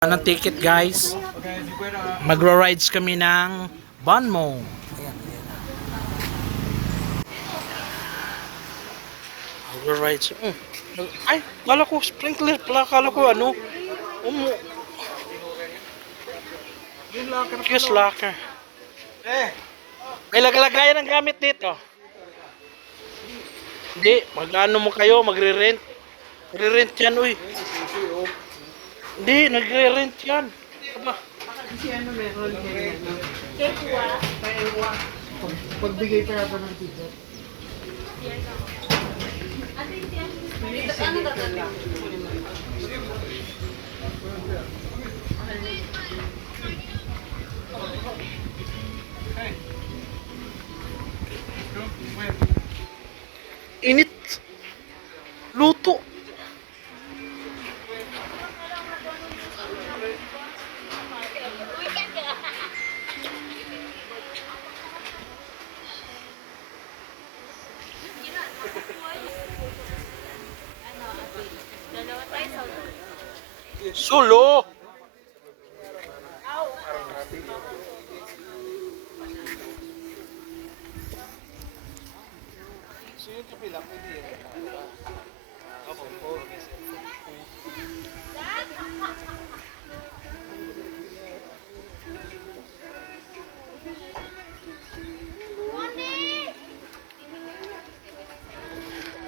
Ng ticket guys, magra-rides kami ng Banmo. Magra-rides. Ay, kala ko sprinkler pala, kala ko ano. Kiss locker. May lagalagayan ng gamit dito. Hindi, mag-ano mo kayo, magre-rent. Magre-rent yan, uy. Hindi, nagre-rent yan. Aba. Kasi ano meron kaya ano? Kaya pagbigay pa yata ng ticket. Ano dadali? Init. Luto. Solo.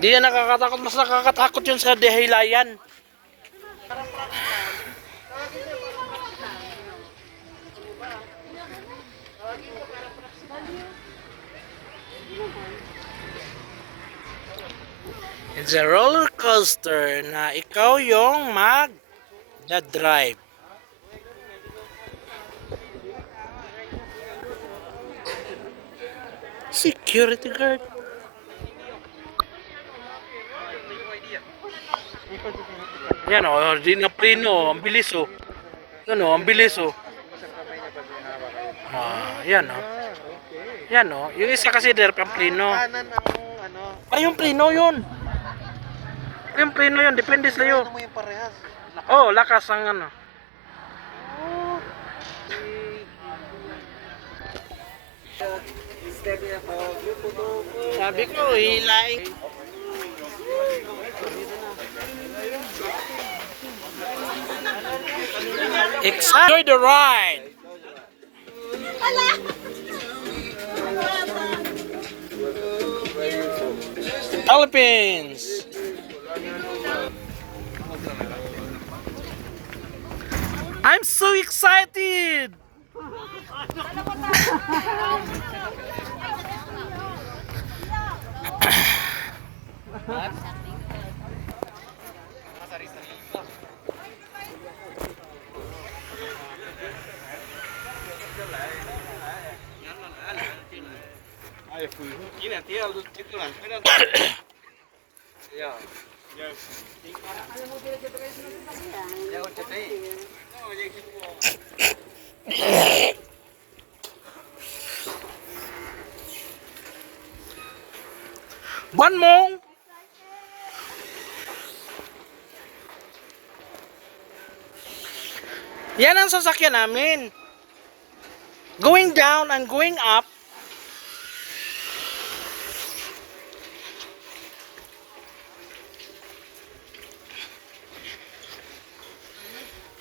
Di yan nakakatakot, mas nakakatakot yun sa dehilayan. It's a roller coaster na ikaw yung mag-drive. Security guard. Yan o, di na preno, ang bilis o. Yan o, ang bilis o. Yan o. Yan o, yung isa kasi der pang preno. Ay, yung preno yun. Yung preno yun, depende sa'yo. Ano mo yung parehas? Oh, lakas ang ano. Sabi ko, hilaing. Enjoy the ride. Philippines. I'm so excited. One more. Yan ang sasakyan namin. Going down and going up.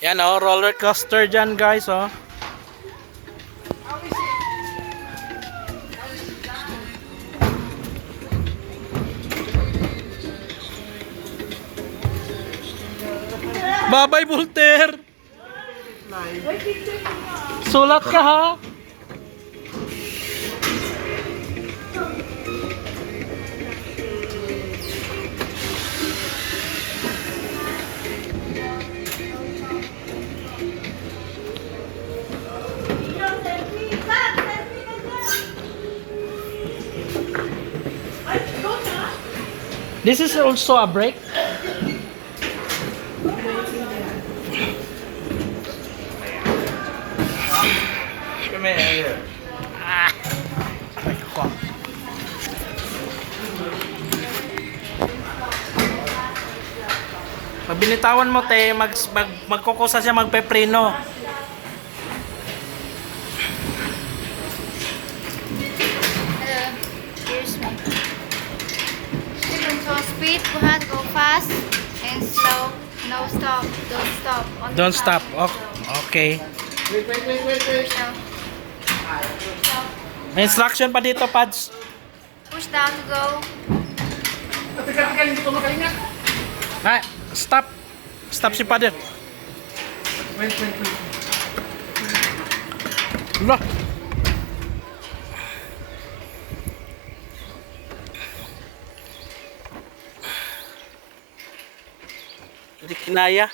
Yan o, roller coaster dyan guys o. Bye-bye, Volter! Sulat ka ha? This is also a break. binitawan mo te, magkukusa siya magpepreno. Hello. Here's me. So speed, go ahead, go fast and slow. No stop. Don't stop. Only Don't stop. fast. Okay. Wait. Now, May instruction pa dito, Pads. push down to go. Teka, hindi ko makalinga. Ay, stop. Stop si Pader. Wait. Wala. Hindi kinaya.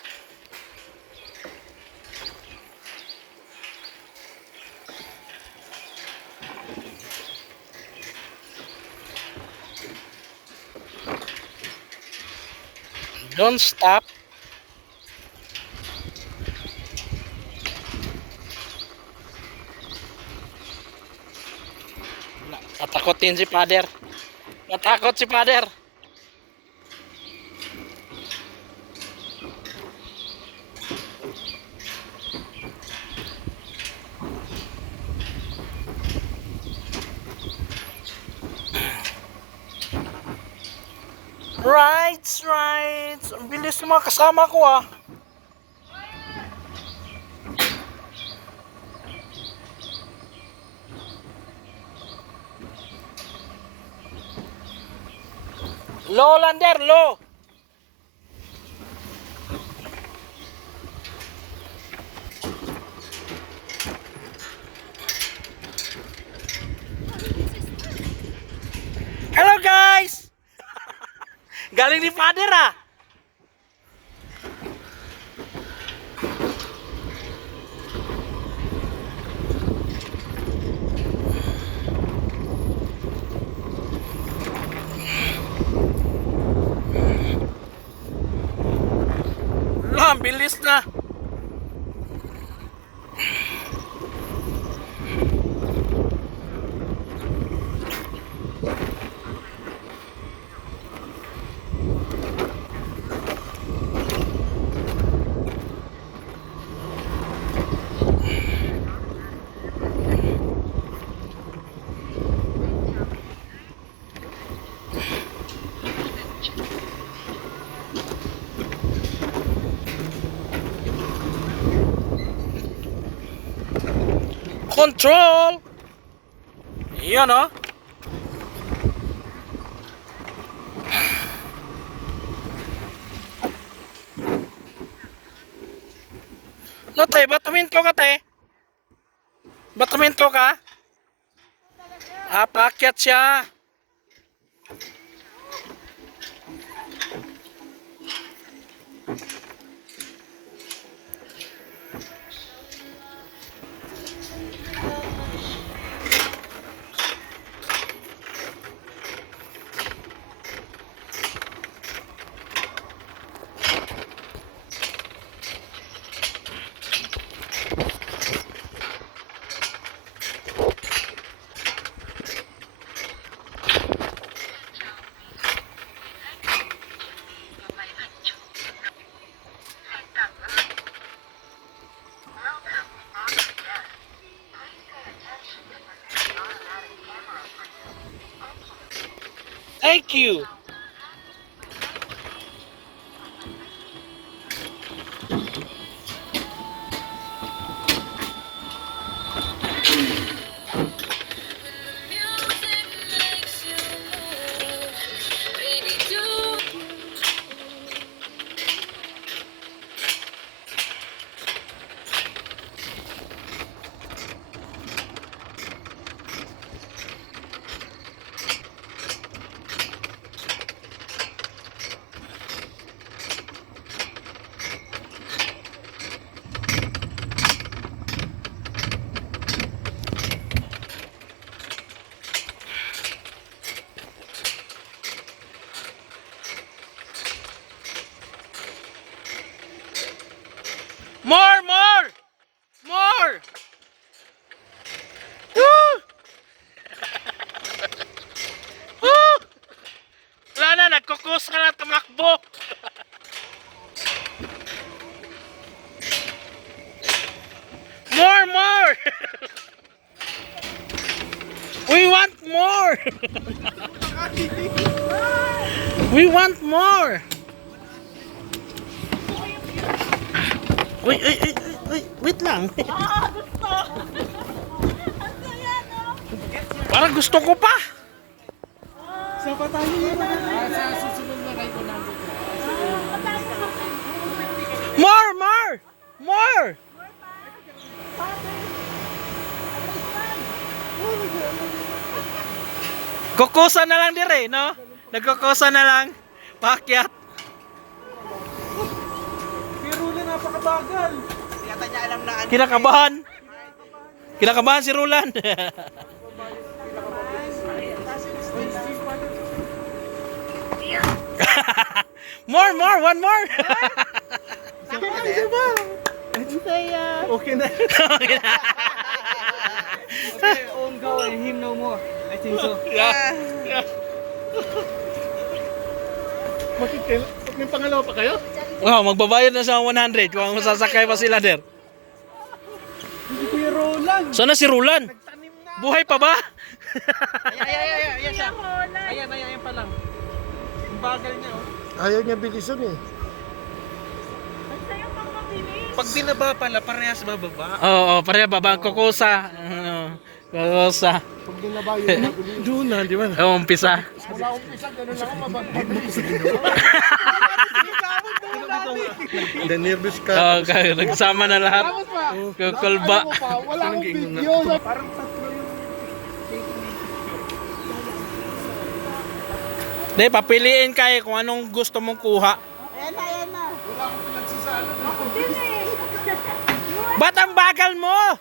Don't stop. Natakotin si Pader. Natakot si Pader. Right. Ang bilis ng mga kasama ko ah. Low lander, low. Hello guys. Galing ni Father ah. Ang bilis na. Control. Yan oh. No te, batuminto ka te. Batuminto ka. Paakyat siya. Thank you. We want more. Uy, wait lang. Parang gusto ko pa. Sa patali yun. Sa susunod na kay 100. More. Kukusa na lang dire, no? Nagkukusa na lang. Pakyat. Pero na napakabagal. Yata niya alam na Kinakabahan si Roland. More, one more. Okay na. Okay, own go and him no more. I think so. Yeah. Bakit kayo? May pangalawa pa kayo? Wow, magbabayad na sa 100 kung masasakay pa sila der. Hindi Kuya Roland. Sana si Roland. Tanim na. Buhay pa ba? Ayan siya. Ayan pa lang. Ang bagal niya oh. Ayaw niya bilisan eh. Pag binaba pala, parehas bababa. Oo, pareha baba ang kukusa. Kukusa. Pag dinaba yun, Doon na, di ba? Umpisa. wala akong pisa, ganun lang ako mababilis. Na-nervous ka. Nagsama na lahat. Kukulba. Ano mo pa, wala akong video. Parang tatlo yung Hindi, papiliin kayo kung anong gusto mong kuha. Wala akong pinagsasala. Ba't ang bagal mo?